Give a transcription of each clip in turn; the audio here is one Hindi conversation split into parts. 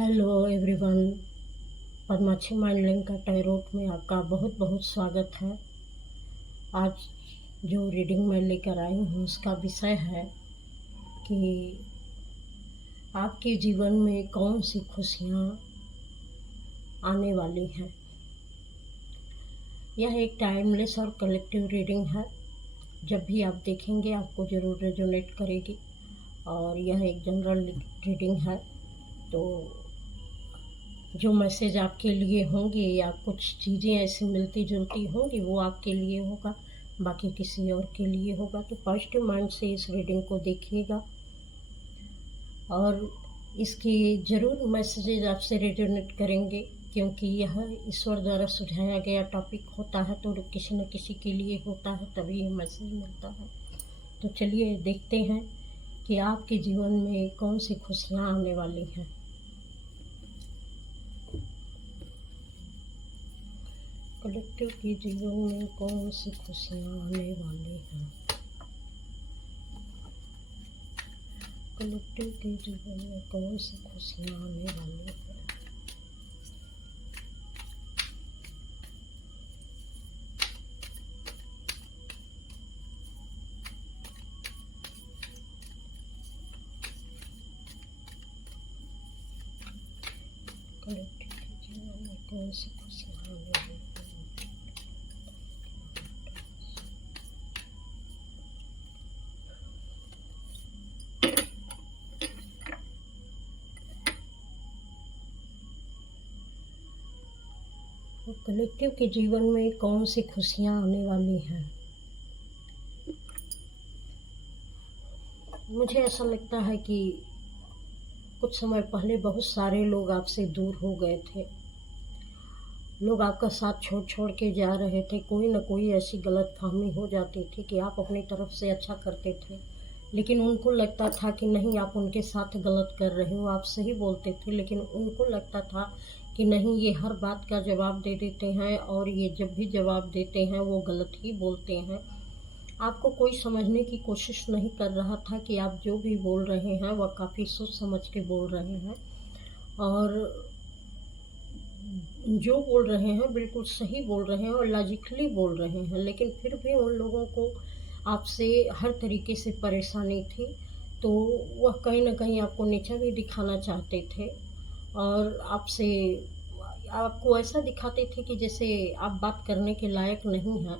Hello everyone. Padmakshi mind link का टैरोट में आपका बहुत बहुत स्वागत है। आज जो रीडिंग मैं लेकर आई हूँ उसका विषय है कि आपके जीवन में कौन सी खुशियाँ आने वाली हैं। यह एक टाइमलेस और कलेक्टिव रीडिंग है। जब भी आप देखेंगे आपको ज़रूर रेजोनेट करेगी और यह एक जनरल रीडिंग है। तो जो मैसेज आपके लिए होंगे या कुछ चीज़ें ऐसी मिलती जुलती होंगी वो आपके लिए होगा, बाकी किसी और के लिए होगा। तो पॉजिटिव माइंड से इस रीडिंग को देखिएगा और इसके ज़रूर मैसेजेज आपसे रेजोनेट करेंगे, क्योंकि यह ईश्वर द्वारा सुझाया गया टॉपिक होता है तो किसी न किसी के लिए होता है, तभी ये मैसेज मिलता है। तो चलिए देखते हैं कि आपके जीवन में कौन सी खुशियाँ आने वाली हैं। कलेक्टिव के जीवन में कौन सी खुशियाँ आने वाली हैं। कलेक्टिव के जीवन में कौन सी खुशियाँ आने वाली हैं। कलेक्टिव के जीवन में कौन सी खुशियाँ आने वाली हैं। कलेक्टिव के जीवन में कौन सी खुशियाँ आने वाली हैं। मुझे ऐसा लगता है कि कुछ समय पहले बहुत सारे लोग आपसे दूर हो गए थे। लोग आपका साथ छोड़ छोड़ के जा रहे थे। कोई ना कोई ऐसी गलतफहमी हो जाती थी कि आप अपनी तरफ से अच्छा करते थे, लेकिन उनको लगता था कि नहीं, आप उनके साथ गलत कर रहे हो। आप सही बोलते थे, लेकिन उनको लगता था कि नहीं, ये हर बात का जवाब दे देते हैं और ये जब भी जवाब देते हैं वो गलत ही बोलते हैं। आपको कोई समझने की कोशिश नहीं कर रहा था कि आप जो भी बोल रहे हैं वह काफ़ी सोच समझ के बोल रहे हैं और जो बोल रहे हैं बिल्कुल सही बोल रहे हैं और लॉजिकली बोल रहे हैं। लेकिन फिर भी उन लोगों को आपसे हर तरीके से परेशानी थी, तो वह कहीं ना कहीं आपको नीचा भी दिखाना चाहते थे और आपको ऐसा दिखाते थे कि जैसे आप बात करने के लायक नहीं हैं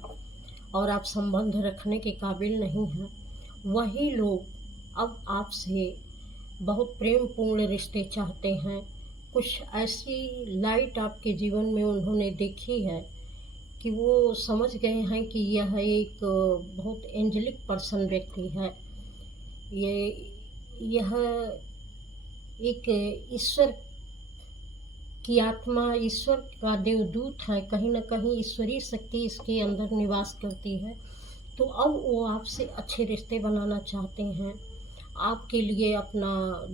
और आप संबंध रखने के काबिल नहीं हैं। वही लोग अब आपसे बहुत प्रेम पूर्ण रिश्ते चाहते हैं। कुछ ऐसी लाइट आपके जीवन में उन्होंने देखी है कि वो समझ गए हैं कि यह एक बहुत एंजेलिक पर्सन व्यक्ति है। यह एक ईश्वर की आत्मा, ईश्वर का देवदूत है। कहीं ना कहीं ईश्वरीय शक्ति इसके अंदर निवास करती है। तो अब वो आपसे अच्छे रिश्ते बनाना चाहते हैं, आपके लिए अपना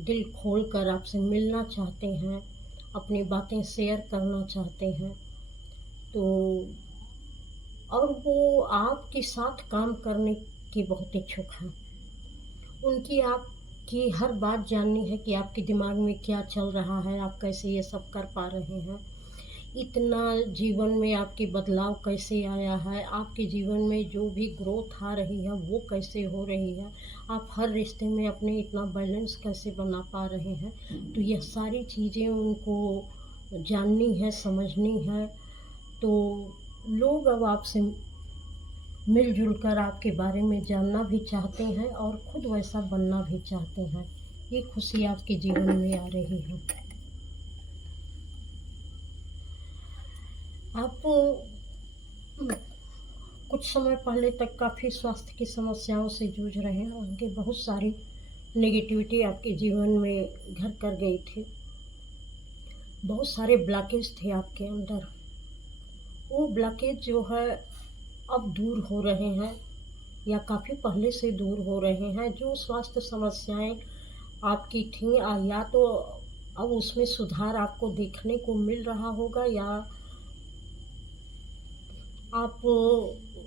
दिल खोल कर आपसे मिलना चाहते हैं, अपनी बातें शेयर करना चाहते हैं। तो और वो आपके साथ काम करने की बहुत इच्छुक हैं। उनकी आपकी हर बात जाननी है कि आपके दिमाग में क्या चल रहा है, आप कैसे ये सब कर पा रहे हैं, इतना जीवन में आपके बदलाव कैसे आया है, आपके जीवन में जो भी ग्रोथ आ रही है वो कैसे हो रही है, आप हर रिश्ते में अपने इतना बैलेंस कैसे बना पा रहे हैं। तो यह सारी चीज़ें उनको जाननी है, समझनी है। तो लोग अब आपसे मिलजुल कर आपके बारे में जानना भी चाहते हैं और खुद वैसा बनना भी चाहते हैं। ये खुशी आपके जीवन में आ रही है। आप कुछ समय पहले तक काफ़ी स्वास्थ्य की समस्याओं से जूझ रहे होंगे। बहुत सारी नेगेटिविटी आपके जीवन में घर कर गई थी। बहुत सारे ब्लॉकेज थे आपके अंदर। वो ब्लॉकेज जो है अब दूर हो रहे हैं या काफ़ी पहले से दूर हो रहे हैं। जो स्वास्थ्य समस्याएं आपकी थीं, या तो अब उसमें सुधार आपको देखने को मिल रहा होगा या आप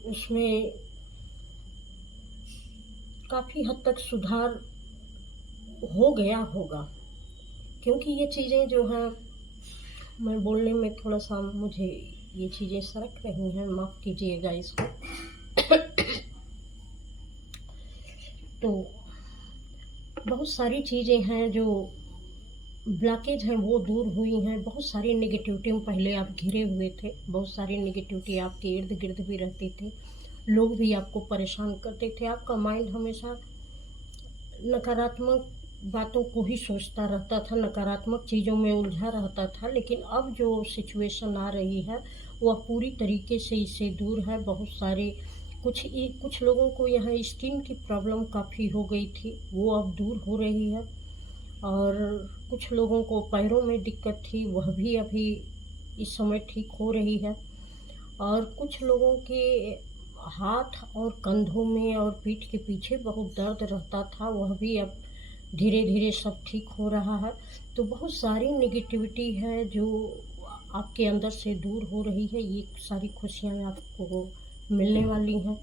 उसमें काफ़ी हद तक सुधार हो गया होगा। क्योंकि ये चीज़ें जो हैं, मैं बोलने में थोड़ा सा मुझे ये चीज़ें सरक रही हैं, माफ़ कीजिएगा इसको। तो बहुत सारी चीज़ें हैं जो ब्लॉकेज हैं वो दूर हुई हैं। बहुत सारी नेगेटिविटी में पहले आप घिरे हुए थे, बहुत सारी नेगेटिविटी आपके इर्द गिर्द भी रहती थी, लोग भी आपको परेशान करते थे, आपका माइंड हमेशा नकारात्मक बातों को ही सोचता रहता था, नकारात्मक चीज़ों में उलझा रहता था। लेकिन अब जो सिचुएशन आ रही है वह पूरी तरीके से इससे दूर है। बहुत सारे कुछ लोगों को यहाँ स्किन की प्रॉब्लम काफ़ी हो गई थी, वो अब दूर हो रही है। और कुछ लोगों को पैरों में दिक्कत थी, वह भी अभी इस समय ठीक हो रही है। और कुछ लोगों के हाथ और कंधों में और पीठ के पीछे बहुत दर्द रहता था, वह भी अब धीरे धीरे सब ठीक हो रहा है। तो बहुत सारी नेगेटिविटी है जो आपके अंदर से दूर हो रही है। ये सारी खुशियाँ आपको मिलने वाली हैं।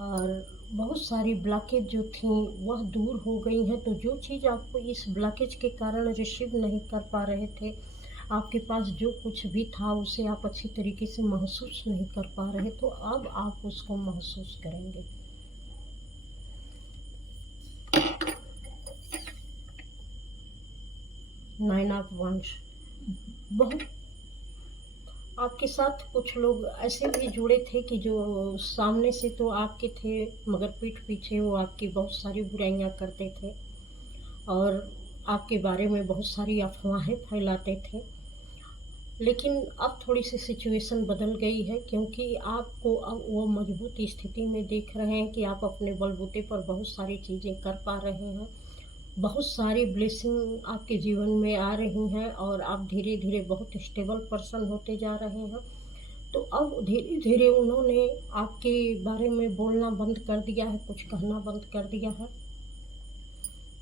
और बहुत सारी ब्लॉकेज जो थी वह दूर हो गई हैं। तो जो चीज़ आपको इस ब्लॉकेज के कारण रिसीव नहीं कर पा रहे थे, आपके पास जो कुछ भी था उसे आप अच्छी तरीके से महसूस नहीं कर पा रहे, तो अब आप उसको महसूस करेंगे। Nine of ones. बहुत आपके साथ कुछ लोग ऐसे भी जुड़े थे कि जो सामने से तो आपके थे, मगर पीठ पीछे वो आपकी बहुत सारी बुराइयां करते थे और आपके बारे में बहुत सारी अफवाहें फैलाते थे। लेकिन अब थोड़ी सी सिचुएशन बदल गई है, क्योंकि आपको अब वो मजबूत स्थिति में देख रहे हैं कि आप अपने बलबूते पर बहुत सारी चीज़ें कर पा रहे हैं। बहुत सारी ब्लेसिंग आपके जीवन में आ रही हैं और आप धीरे धीरे बहुत स्टेबल पर्सन होते जा रहे हैं। तो अब धीरे धीरे उन्होंने आपके बारे में बोलना बंद कर दिया है, कुछ कहना बंद कर दिया है,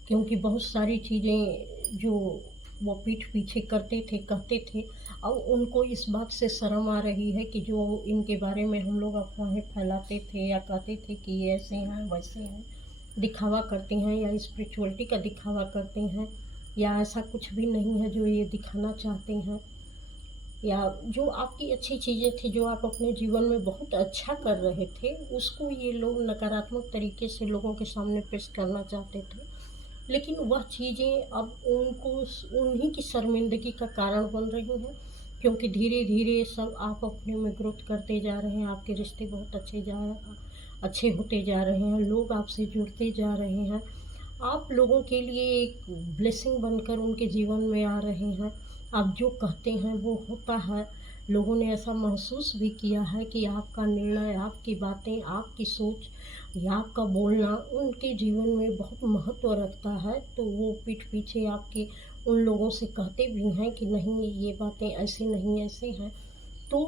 क्योंकि बहुत सारी चीज़ें जो वो पीठ पीछे करते थे, कहते थे, अब उनको इस बात से शर्म आ रही है कि जो इनके बारे में हम लोग अफवाहें फैलाते थे या कहते थे कि ये ऐसे हैं वैसे हैं, दिखावा करते हैं या स्पिरिचुअलिटी का दिखावा करते हैं, या ऐसा कुछ भी नहीं है जो ये दिखाना चाहते हैं, या जो आपकी अच्छी चीज़ें थी जो आप अपने जीवन में बहुत अच्छा कर रहे थे उसको ये लोग नकारात्मक तरीके से लोगों के सामने पेश करना चाहते थे। लेकिन वह चीज़ें अब उनको उन्हीं की शर्मिंदगी का कारण बन रही हैं, क्योंकि धीरे धीरे सब आप अपने में ग्रोथ करते जा रहे हैं, आपके रिश्ते बहुत अच्छे होते जा रहे हैं, लोग आपसे जुड़ते जा रहे हैं, आप लोगों के लिए एक ब्लेसिंग बनकर उनके जीवन में आ रहे हैं। आप जो कहते हैं वो होता है। लोगों ने ऐसा महसूस भी किया है कि आपका निर्णय, आपकी बातें, आपकी सोच या आपका बोलना उनके जीवन में बहुत महत्व रखता है। तो वो पीठ पीछे आपके उन लोगों से कहते भी हैं कि नहीं ये बातें ऐसे नहीं ऐसे हैं। तो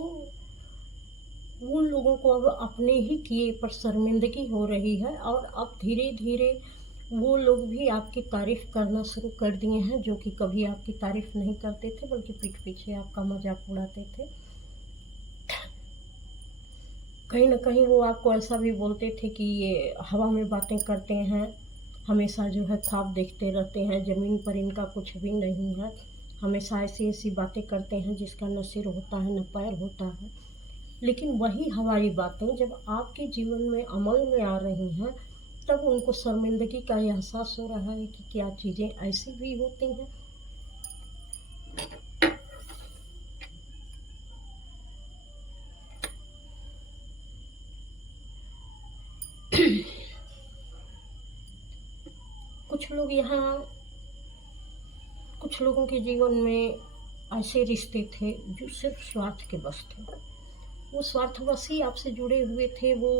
उन लोगों को अब अपने ही किए पर शर्मिंदगी हो रही है और अब धीरे धीरे वो लोग भी आपकी तारीफ़ करना शुरू कर दिए हैं, जो कि कभी आपकी तारीफ़ नहीं करते थे बल्कि पीठ पीछे आपका मजाक उड़ाते थे। कहीं ना कहीं वो आपको ऐसा भी बोलते थे कि ये हवा में बातें करते हैं, हमेशा जो है ख्वाब देखते रहते हैं, ज़मीन पर इनका कुछ भी नहीं है, हमेशा ऐसी ऐसी बातें करते हैं जिसका न सिर होता है न पैर होता है। लेकिन वही हवाई बातें जब आपके जीवन में अमल में आ रही हैं तब उनको शर्मिंदगी का एहसास हो रहा है कि क्या चीज़ें ऐसी भी होती हैं। कुछ लोग यहाँ, कुछ लोगों के जीवन में ऐसे रिश्ते थे जो सिर्फ स्वार्थ के बस थे, वो स्वार्थवश ही आपसे जुड़े हुए थे। वो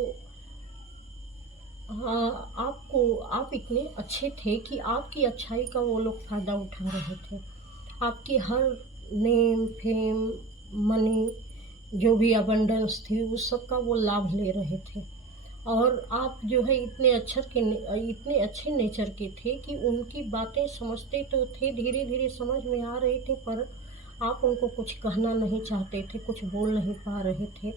हाँ, आप इतने अच्छे थे कि आपकी अच्छाई का वो लोग फ़ायदा उठा रहे थे, आपकी हर नेम फेम मनी जो भी अबंडेंस थी उस सब का वो लाभ ले रहे थे। और आप जो है इतने अच्छे नेचर के थे कि उनकी बातें समझते तो थे, धीरे धीरे समझ में आ रहे थे, पर आप उनको कुछ कहना नहीं चाहते थे, कुछ बोल नहीं पा रहे थे।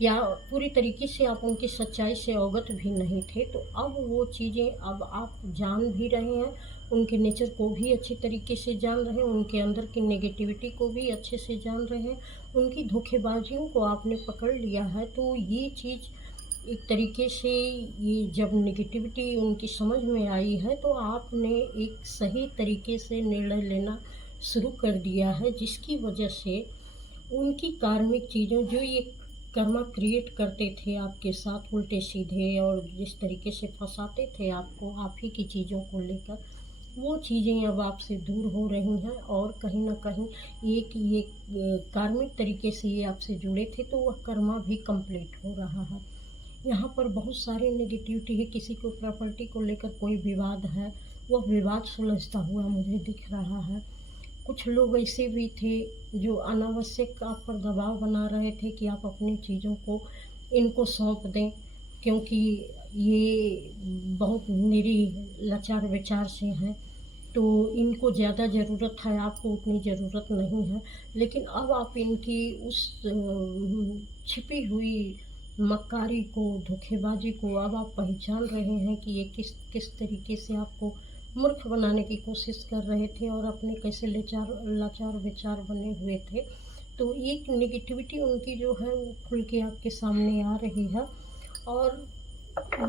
या पूरी तरीके से आप उनकी सच्चाई से अवगत भी नहीं थे। तो अब वो चीज़ें अब आप जान भी रहे हैं, उनके नेचर को भी अच्छी तरीके से जान रहे हैं, उनके अंदर की नेगेटिविटी को भी अच्छे से जान रहे हैं, उनकी धोखेबाजियों को आपने पकड़ लिया है। तो ये चीज़ एक तरीके से, ये जब नेगेटिविटी उनकी समझ में आई है तो आपने एक सही तरीके से निर्णय लेना शुरू कर दिया है, जिसकी वजह से उनकी कार्मिक चीज़ों जो ये कर्मा क्रिएट करते थे आपके साथ उल्टे सीधे, और जिस तरीके से फंसाते थे आपको आप ही की चीज़ों को लेकर, वो चीज़ें अब आपसे दूर हो रही हैं। और कहीं न कहीं एक ये कार्मिक तरीके से ये आपसे जुड़े थे तो वह कर्मा भी कंप्लीट हो रहा है। यहाँ पर बहुत सारी नेगेटिविटी है, किसी को प्रॉपर्टी को लेकर कोई विवाद है, वह विवाद सुलझता हुआ मुझे दिख रहा है। कुछ लोग ऐसे भी थे जो अनावश्यक आप पर दबाव बना रहे थे कि आप अपनी चीज़ों को इनको सौंप दें, क्योंकि ये बहुत निरीह लाचार विचार से हैं, तो इनको ज़्यादा ज़रूरत है, आपको उतनी ज़रूरत नहीं है। लेकिन अब आप इनकी उस छिपी हुई मक्कारी को, धोखेबाजी को अब आप पहचान रहे हैं कि ये किस किस तरीके से आपको मूर्ख बनाने की कोशिश कर रहे थे और अपने कैसे लाचार विचार बने हुए थे। तो एक नेगेटिविटी उनकी जो है वो खुल के आपके सामने आ रही है, और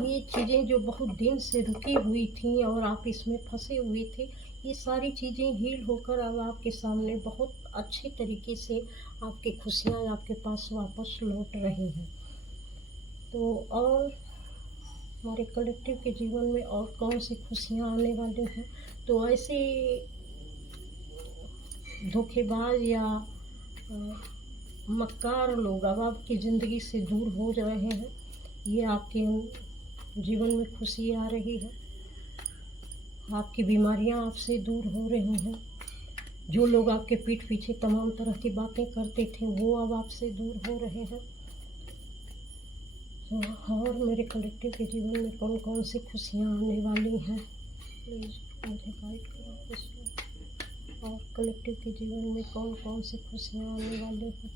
ये चीज़ें जो बहुत दिन से रुकी हुई थी और आप इसमें फंसे हुए थे, ये सारी चीज़ें हील होकर अब आपके सामने बहुत अच्छे तरीके से आपकी खुशियाँ आपके पास वापस लौट रही हैं। तो और हमारे कलेक्टिव के जीवन में और कौन सी खुशियाँ आने वाली हैं, तो ऐसे धोखेबाज या मक्कार लोग अब आपकी ज़िंदगी से दूर हो रहे हैं। ये आपके जीवन में खुशी आ रही है, आपकी बीमारियां आपसे दूर हो रही हैं। जो लोग आपके पीठ पीछे तमाम तरह की बातें करते थे वो अब आपसे दूर हो रहे हैं। और मेरे कलेक्टिव के जीवन में कौन कौन सी खुशियाँ आने वाली हैं, प्लीज़ मुझे गाइड करो इसमें। और कलेक्टिव के जीवन में कौन कौन सी खुशियाँ आने वाली हैं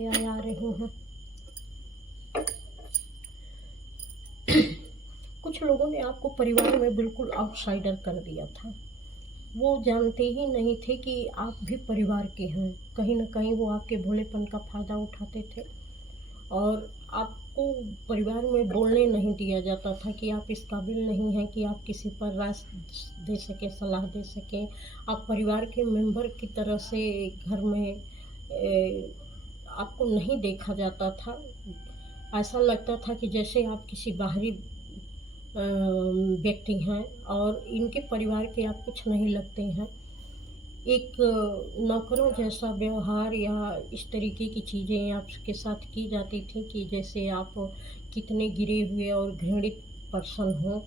या आ रही हैं। कुछ लोगों ने आपको परिवार में बिल्कुल आउटसाइडर कर दिया था, वो जानते ही नहीं थे कि आप भी परिवार के हैं। कहीं न कहीं वो आपके भोलेपन का फ़ायदा उठाते थे और आपको परिवार में बोलने नहीं दिया जाता था कि आप इस काबिल नहीं हैं कि आप किसी पर राय दे सकें, सलाह दे सकें। आप परिवार के मेंबर की तरह से घर में आपको नहीं देखा जाता था। ऐसा लगता था कि जैसे आप किसी बाहरी व्यक्ति हैं और इनके परिवार के आप कुछ नहीं लगते हैं। एक नौकरों जैसा व्यवहार या इस तरीके की चीज़ें आपके साथ की जाती थी कि जैसे आप कितने गिरे हुए और घृणित पर्सन हो,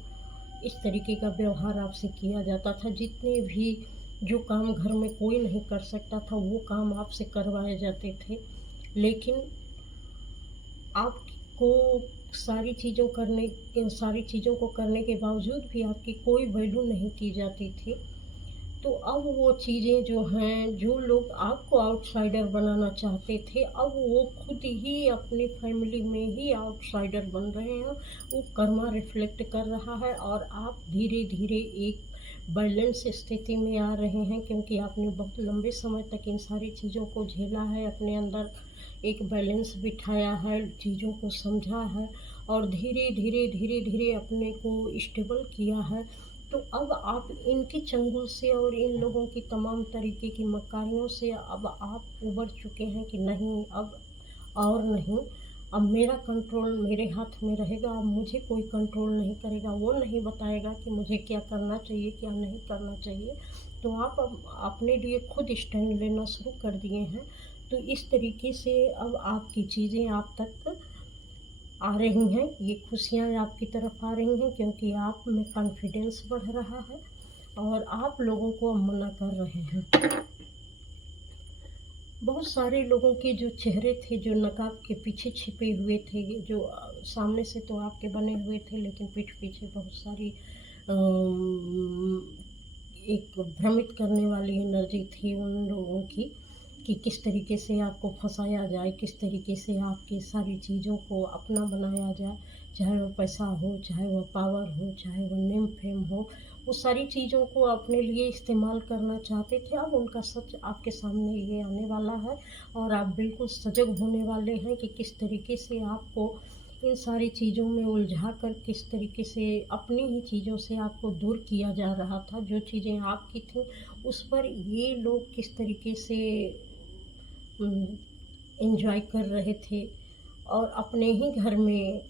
इस तरीके का व्यवहार आपसे किया जाता था। जितने भी जो काम घर में कोई नहीं कर सकता था वो काम आपसे करवाए जाते थे, लेकिन आपको सारी चीज़ों को करने के बावजूद भी आपकी कोई वैल्यू नहीं की जाती थी। तो अब वो चीज़ें जो हैं, जो लोग आपको आउटसाइडर बनाना चाहते थे, अब वो खुद ही अपनी फैमिली में ही आउटसाइडर बन रहे हैं। वो कर्मा रिफ्लेक्ट कर रहा है और आप धीरे धीरे एक बैलेंस स्थिति में आ रहे हैं, क्योंकि आपने बहुत लंबे समय तक इन सारी चीज़ों को झेला है, अपने अंदर एक बैलेंस बिठाया है, चीज़ों को समझा है और धीरे धीरे धीरे धीरे अपने को स्टेबल किया है। तो अब आप इनके चंगुल से और इन लोगों की तमाम तरीके की मक्कारियों से अब आप उबर चुके हैं कि नहीं, अब और नहीं, अब मेरा कंट्रोल मेरे हाथ में रहेगा, अब मुझे कोई कंट्रोल नहीं करेगा, वो नहीं बताएगा कि मुझे क्या करना चाहिए क्या नहीं करना चाहिए। तो आप अब अपने लिए खुद स्टैंड लेना शुरू कर दिए हैं। तो इस तरीके से अब आपकी चीज़ें आप तक आ रही हैं, ये खुशियाँ आपकी तरफ आ रही हैं, क्योंकि आप में कॉन्फिडेंस बढ़ रहा है और आप लोगों को अब मना कर रहे हैं। बहुत सारे लोगों के जो चेहरे थे, जो नकाब के पीछे छिपे हुए थे, जो सामने से तो आपके बने हुए थे लेकिन पीठ पीछे बहुत सारी एक भ्रमित करने वाली एनर्जी थी उन लोगों की। कि किस तरीके से आपको फंसाया जाए, किस तरीके से आपकी सारी चीज़ों को अपना बनाया जाए, चाहे वो पैसा हो, चाहे वो पावर हो, चाहे वो नेम फेम हो, वो सारी चीज़ों को अपने लिए इस्तेमाल करना चाहते थे। अब उनका सच आपके सामने ये आने वाला है और आप बिल्कुल सजग होने वाले हैं कि किस तरीके से आपको इन सारी चीज़ों में उलझा कर किस तरीके से अपनी ही चीज़ों से आपको दूर किया जा रहा था। जो चीज़ें आपकी थीं उस पर ये लोग किस तरीके से एंजॉय कर रहे थे और अपने ही घर में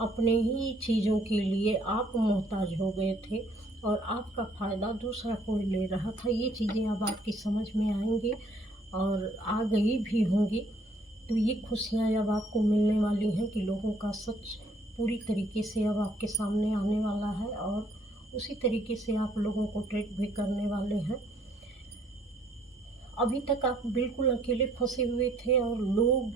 अपने ही चीज़ों के लिए आप मोहताज हो गए थे और आपका फ़ायदा दूसरा कोई ले रहा था। ये चीज़ें अब आपकी समझ में आएँगी और आ गई भी होंगी। तो ये खुशियाँ अब आपको मिलने वाली हैं कि लोगों का सच पूरी तरीके से अब आपके सामने आने वाला है और उसी तरीके से आप लोगों को ट्रीट भी करने वाले हैं। अभी तक आप बिल्कुल अकेले फंसे हुए थे और लोग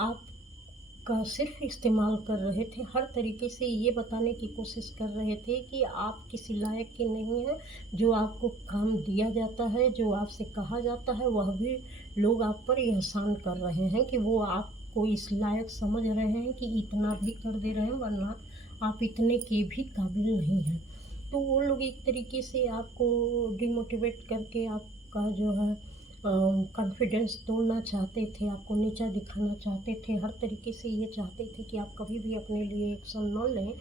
आपका सिर्फ इस्तेमाल कर रहे थे। हर तरीके से ये बताने की कोशिश कर रहे थे कि आप किसी लायक के नहीं हैं। जो आपको काम दिया जाता है, जो आपसे कहा जाता है, वह भी लोग आप पर एहसान कर रहे हैं कि वो आपको इस लायक समझ रहे हैं कि इतना भी कर दे रहे हैं, वरना आप इतने के भी काबिल नहीं हैं। तो वो लोग एक तरीके से आपको डिमोटिवेट करके आपका जो है कॉन्फिडेंस तोड़ना चाहते थे, आपको नीचा दिखाना चाहते थे, हर तरीके से ये चाहते थे कि आप कभी भी अपने लिए एक्शन न लें।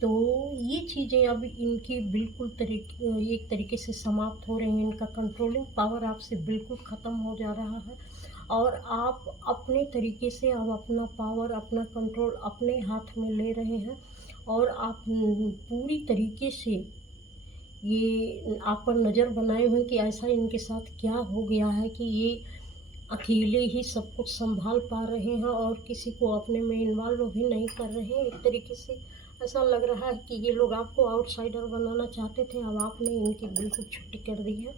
तो ये चीज़ें अब इनकी बिल्कुल एक तरीके से समाप्त हो रही हैं। इनका कंट्रोलिंग पावर आपसे बिल्कुल ख़त्म हो जा रहा है और आप अपने तरीके से अब अपना पावर, अपना कंट्रोल अपने हाथ में ले रहे हैं और आप पूरी तरीके से ये आप पर नज़र बनाए हुए कि ऐसा इनके साथ क्या हो गया है कि ये अकेले ही सब कुछ सँभाल पा रहे हैं और किसी को अपने में इन्वॉल्व भी नहीं कर रहे हैं। एक तरीके से ऐसा लग रहा है कि ये लोग आपको आउटसाइडर बनाना चाहते थे, अब आपने इनकी बिल्कुल छुट्टी कर दी है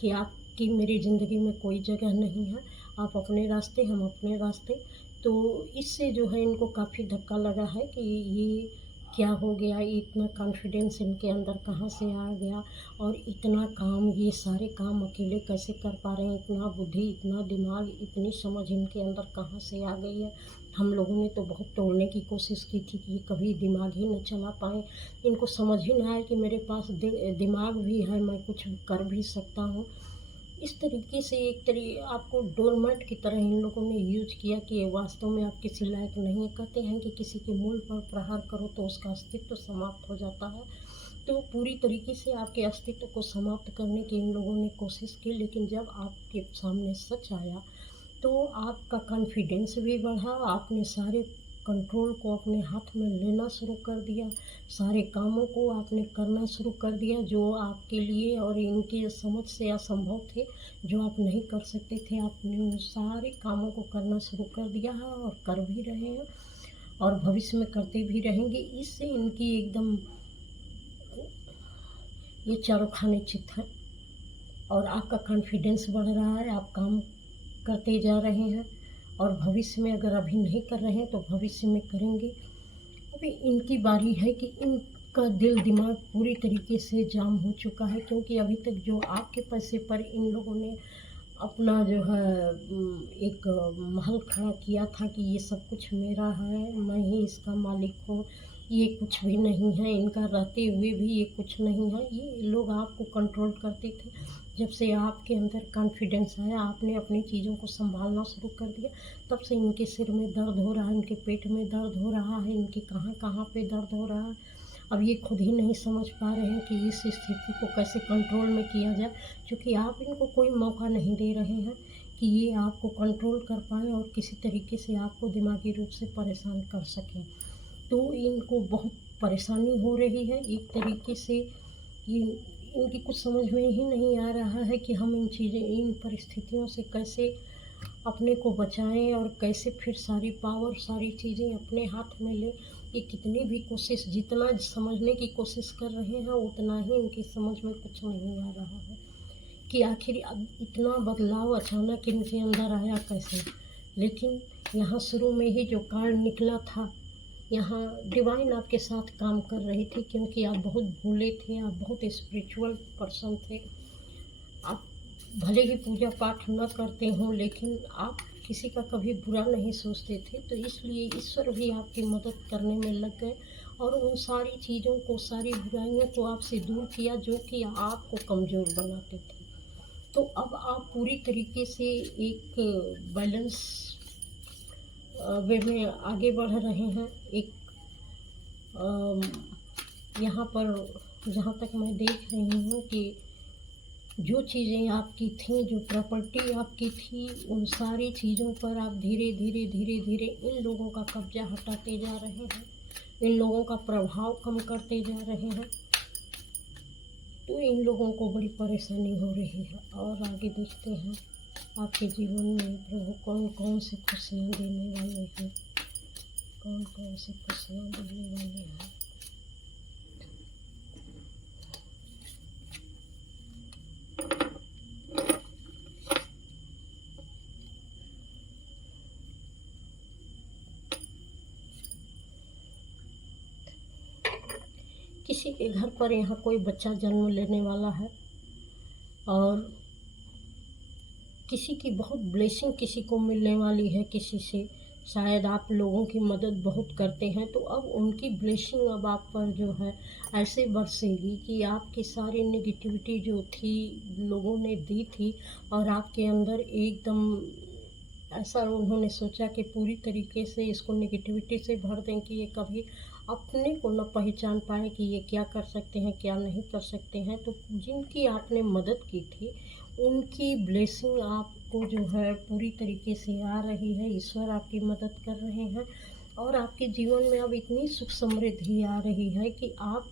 कि आपकी मेरी ज़िंदगी में कोई जगह नहीं है। आप अपने रास्ते, हम अपने रास्ते। तो इससे जो है इनको काफ़ी धक्का लगा है कि ये क्या हो गया, इतना कॉन्फिडेंस इनके अंदर कहाँ से आ गया और इतना काम, ये सारे काम अकेले कैसे कर पा रहे हैं, इतना बुद्धि, इतना दिमाग, इतनी समझ इनके अंदर कहाँ से आ गई है। हम लोगों ने तो बहुत तोड़ने की कोशिश की थी कि ये कभी दिमाग ही न चला पाएँ, इनको समझ ही ना आए कि मेरे पास दिमाग भी है, मैं कुछ कर भी सकता हूँ। इस तरीके से आपको डोरमेट की तरह इन लोगों ने यूज़ किया कि ये वास्तव में आप किसी लायक नहीं हैं। कहते हैं कि किसी के मूल पर प्रहार करो तो उसका अस्तित्व समाप्त हो जाता है। तो पूरी तरीके से आपके अस्तित्व को समाप्त करने की इन लोगों ने कोशिश की, लेकिन जब आपके सामने सच आया तो आपका कॉन्फिडेंस भी बढ़ा, आपने सारे कंट्रोल को अपने हाथ में लेना शुरू कर दिया, सारे कामों को आपने करना शुरू कर दिया जो आपके लिए और इनके समझ से असंभव थे, जो आप नहीं कर सकते थे, आपने उन सारे कामों को करना शुरू कर दिया है और कर भी रहे हैं और भविष्य में करते भी रहेंगे। इससे इनकी एकदम ये चारों खाने चित हैं और आपका कॉन्फिडेंस बढ़ रहा है, आप काम करते जा रहे हैं और भविष्य में अगर अभी नहीं कर रहे हैं तो भविष्य में करेंगे। अभी इनकी बारी है कि इनका दिल दिमाग पूरी तरीके से जाम हो चुका है, क्योंकि अभी तक जो आपके पैसे पर इन लोगों ने अपना जो है एक महल खड़ा किया था कि ये सब कुछ मेरा है, मैं ही इसका मालिक हूँ, ये कुछ भी नहीं है, इनका रहते हुए भी ये कुछ नहीं है। ये लोग आपको कंट्रोल करते थे। जब से आपके अंदर कॉन्फिडेंस आया, आपने अपनी चीज़ों को सँभालना शुरू कर दिया, तब से इनके सिर में दर्द हो रहा है, इनके पेट में दर्द हो रहा है, इनके कहाँ-कहाँ पे दर्द हो रहा है। अब ये खुद ही नहीं समझ पा रहे हैं कि इस स्थिति को कैसे कंट्रोल में किया जाए, क्योंकि आप इनको कोई मौका नहीं दे रहे हैं कि ये आपको कंट्रोल कर पाएँ और किसी तरीके से आपको दिमागी रूप से परेशान कर सकें। तो इनको बहुत परेशानी हो रही है। एक तरीके से ये इनकी कुछ समझ में ही नहीं आ रहा है कि हम इन परिस्थितियों से कैसे अपने को बचाएँ और कैसे फिर सारी पावर, सारी चीज़ें अपने हाथ में लें। ये कितनी भी कोशिश, जितना समझने की कोशिश कर रहे हैं, उतना ही इनकी समझ में कुछ नहीं आ रहा है कि आखिर अब इतना बदलाव अचानक इनके अंदर आया कैसे। लेकिन यहाँ शुरू में ही जो कांड निकला था, यहाँ डिवाइन आपके साथ काम कर रही थी, क्योंकि आप बहुत भोले थे, आप बहुत स्पिरिचुअल पर्सन थे। आप भले ही पूजा पाठ न करते हों, लेकिन आप किसी का कभी बुरा नहीं सोचते थे, तो इसलिए ईश्वर भी आपकी मदद करने में लग गए और उन सारी चीज़ों को, सारी बुराइयों को आपसे दूर किया जो कि आपको कमज़ोर बनाते थे। तो अब आप पूरी तरीके से एक बैलेंस वे में आगे बढ़ रहे हैं। एक यहाँ पर जहाँ तक मैं देख रही हूँ कि जो चीज़ें आपकी थीं, जो प्रॉपर्टी आपकी थी, उन सारी चीज़ों पर आप धीरे धीरे धीरे धीरे इन लोगों का कब्जा हटाते जा रहे हैं, इन लोगों का प्रभाव कम करते जा रहे हैं। तो इन लोगों को बड़ी परेशानी हो रही है। और आगे देखते हैं आपके जीवन में प्रभु कौन कौन सी खुशियाँ देने वाले हैं, कौन कौन सी खुशियाँ देने वाले हैं। किसी के घर पर यहाँ कोई बच्चा जन्म लेने वाला है और किसी की बहुत ब्लेसिंग किसी को मिलने वाली है, किसी से शायद आप लोगों की मदद बहुत करते हैं, तो अब उनकी ब्लेसिंग अब आप पर जो है ऐसे बरसेगी कि आपकी सारी नेगेटिविटी जो थी लोगों ने दी थी और आपके अंदर एकदम ऐसा उन्होंने सोचा कि पूरी तरीके से इसको नेगेटिविटी से भर दें कि ये कभी अपने को न पहचान पाए कि ये क्या कर सकते हैं, क्या नहीं कर सकते हैं। तो जिनकी आपने मदद की थी उनकी ब्लेसिंग आपको जो है पूरी तरीके से आ रही है। ईश्वर आपकी मदद कर रहे हैं और आपके जीवन में अब इतनी सुख समृद्धि आ रही है कि आप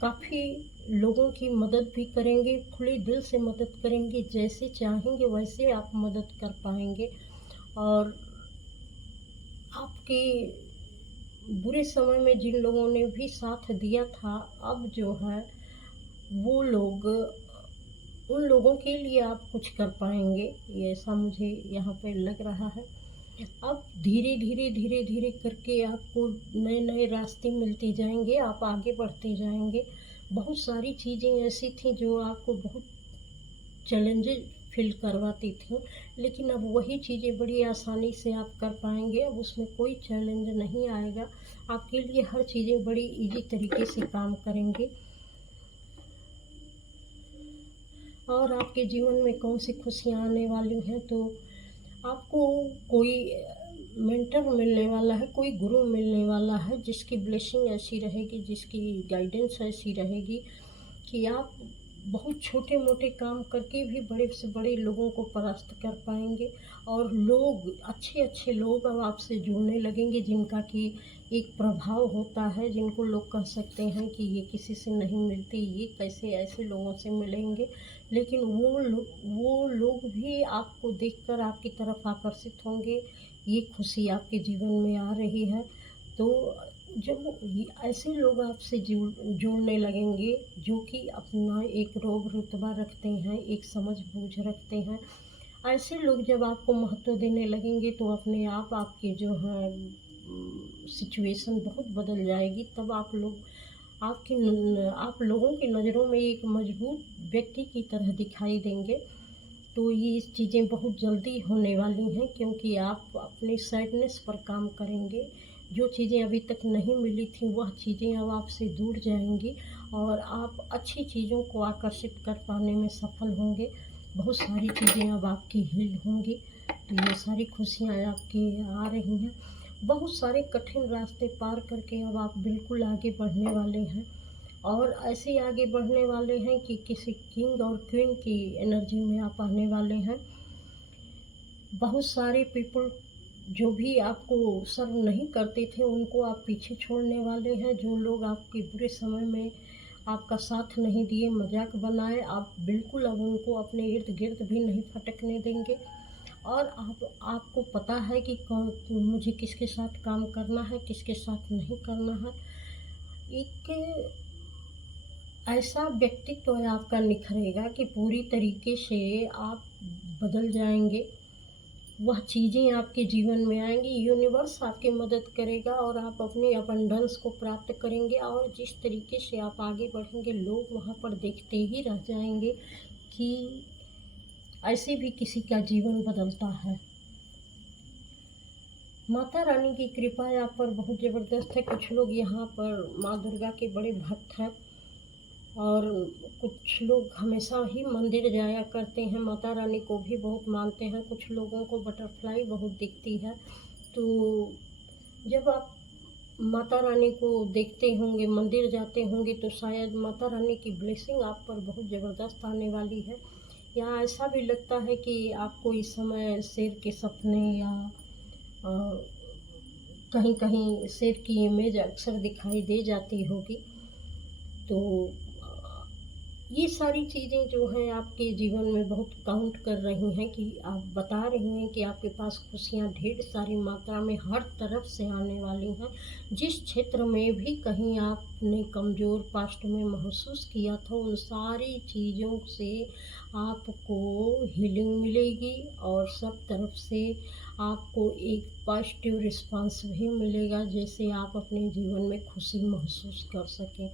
काफ़ी लोगों की मदद भी करेंगे, खुले दिल से मदद करेंगे, जैसे चाहेंगे वैसे आप मदद कर पाएंगे। और आपके बुरे समय में जिन लोगों ने भी साथ दिया था, अब जो है वो लोग, उन लोगों के लिए आप कुछ कर पाएंगे, ये ऐसा मुझे यहाँ पे लग रहा है। अब धीरे धीरे धीरे धीरे करके आपको नए नए रास्ते मिलते जाएंगे, आप आगे बढ़ते जाएंगे। बहुत सारी चीज़ें ऐसी थी जो आपको बहुत चैलेंजेस फील करवाती थी, लेकिन अब वही चीज़ें बड़ी आसानी से आप कर पाएंगे। अब उसमें कोई चैलेंज नहीं आएगा, आपके लिए हर चीज़ें बड़ी इजी तरीके से काम करेंगे। और आपके जीवन में कौन सी खुशियाँ आने वाली हैं, तो आपको कोई मेंटर मिलने वाला है, कोई गुरु मिलने वाला है जिसकी ब्लेसिंग ऐसी रहेगी, जिसकी गाइडेंस ऐसी रहेगी कि आप बहुत छोटे मोटे काम करके भी बड़े से बड़े लोगों को परास्त कर पाएंगे। और लोग, अच्छे अच्छे लोग अब आपसे जुड़ने लगेंगे जिनका कि एक प्रभाव होता है, जिनको लोग कह सकते हैं कि ये किसी से नहीं मिलते, ये कैसे ऐसे लोगों से मिलेंगे। लेकिन वो लोग भी आपको देखकर आपकी तरफ आकर्षित होंगे। ये खुशी आपके जीवन में आ रही है। तो जब ऐसे लोग आपसे जुड़ने लगेंगे जो कि अपना एक रोब रुतबा रखते हैं, एक समझ बूझ रखते हैं, ऐसे लोग जब आपको महत्व देने लगेंगे तो अपने आप आपके जो है सिचुएशन बहुत बदल जाएगी। तब आप लोगों की नज़रों में एक मजबूत व्यक्ति की तरह दिखाई देंगे। तो ये चीज़ें बहुत जल्दी होने वाली हैं, क्योंकि आप अपने सैडनेस पर काम करेंगे। जो चीज़ें अभी तक नहीं मिली थी वह चीज़ें अब आपसे दूर जाएंगी और आप अच्छी चीज़ों को आकर्षित कर पाने में सफल होंगे। बहुत सारी चीज़ें अब आपकी हील होंगी। तो ये सारी खुशियाँ आपकी आ रही हैं। बहुत सारे कठिन रास्ते पार करके अब आप बिल्कुल आगे बढ़ने वाले हैं और ऐसे आगे बढ़ने वाले हैं कि किसी किंग और क्वीन की एनर्जी में आप आने वाले हैं। बहुत सारे पीपल जो भी आपको सर्व नहीं करते थे उनको आप पीछे छोड़ने वाले हैं। जो लोग आपके बुरे समय में आपका साथ नहीं दिए, मजाक बनाए, आप बिल्कुल अब उनको अपने इर्द गिर्द भी नहीं फटकने देंगे। और आपको पता है कि कौन, मुझे किसके साथ काम करना है, किसके साथ नहीं करना है। एक ऐसा व्यक्तित्व आपका निखरेगा कि पूरी तरीके से आप बदल जाएंगे। वह चीज़ें आपके जीवन में आएंगी, यूनिवर्स आपकी मदद करेगा और आप अपने अबंडेंस को प्राप्त करेंगे। और जिस तरीके से आप आगे बढ़ेंगे, लोग वहाँ पर देखते ही रह जाएंगे कि ऐसे भी किसी का जीवन बदलता है। माता रानी की कृपा आप पर बहुत ज़बरदस्त है। कुछ लोग यहाँ पर माँ दुर्गा के बड़े भक्त हैं और कुछ लोग हमेशा ही मंदिर जाया करते हैं, माता रानी को भी बहुत मानते हैं। कुछ लोगों को बटरफ्लाई बहुत दिखती है। तो जब आप माता रानी को देखते होंगे, मंदिर जाते होंगे, तो शायद माता रानी की ब्लेसिंग आप पर बहुत ज़बरदस्त आने वाली है। या ऐसा भी लगता है कि आपको इस समय शेर के सपने या कहीं कहीं शेर की इमेज अक्सर दिखाई दे जाती होगी। तो ये सारी चीज़ें जो हैं आपके जीवन में बहुत काउंट कर रही हैं कि आप बता रही हैं कि आपके पास खुशियाँ ढेर सारी मात्रा में हर तरफ से आने वाली हैं। जिस क्षेत्र में भी कहीं आपने कमज़ोर पास्ट में महसूस किया था, उन सारी चीज़ों से आपको हीलिंग मिलेगी और सब तरफ से आपको एक पॉजिटिव रिस्पांस भी मिलेगा, जैसे आप अपने जीवन में खुशी महसूस कर सकें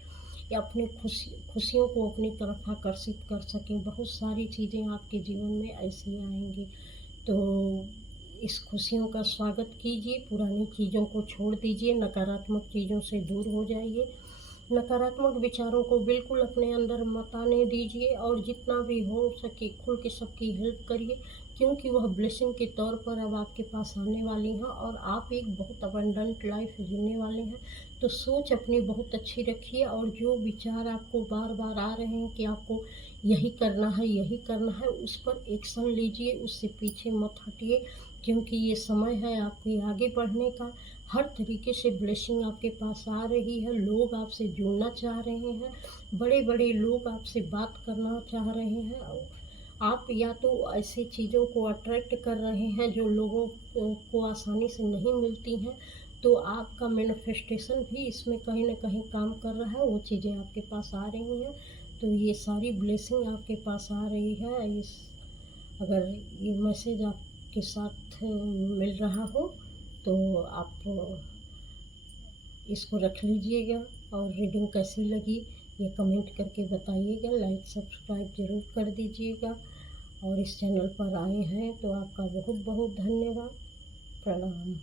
या अपने खुशियों को अपनी तरफ आकर्षित कर सकें। बहुत सारी चीज़ें आपके जीवन में ऐसी आएंगी। तो इस खुशियों का स्वागत कीजिए, पुरानी चीज़ों को छोड़ दीजिए, नकारात्मक चीज़ों से दूर हो जाइए, नकारात्मक विचारों को बिल्कुल अपने अंदर मत आने दीजिए और जितना भी हो सके खुल के सबकी हेल्प करिए, क्योंकि वह ब्लेसिंग के तौर पर अब आपके पास आने वाली हैं और आप एक बहुत अबंडेंट लाइफ जीने वाले हैं। तो सोच अपनी बहुत अच्छी रखिए और जो विचार आपको बार बार आ रहे हैं कि आपको यही करना है, यही करना है, उस पर एक्शन लीजिए, उससे पीछे मत हटिए, क्योंकि ये समय है आपके आगे बढ़ने का। हर तरीके से ब्लेसिंग आपके पास आ रही है, लोग आपसे जुड़ना चाह रहे हैं, बड़े बड़े लोग आपसे बात करना चाह रहे हैं। आप या तो ऐसी चीज़ों को अट्रैक्ट कर रहे हैं जो लोगों को आसानी से नहीं मिलती हैं, तो आपका मैनिफेस्टेशन भी इसमें कहीं ना कहीं काम कर रहा है, वो चीज़ें आपके पास आ रही हैं। तो ये सारी ब्लेसिंग आपके पास आ रही है। अगर ये मैसेज आपके साथ मिल रहा हो तो आप इसको रख लीजिएगा। और रीडिंग कैसी लगी ये कमेंट करके बताइएगा, लाइक सब्सक्राइब ज़रूर कर दीजिएगा। और इस चैनल पर आए हैं तो आपका बहुत बहुत धन्यवाद। प्रणाम।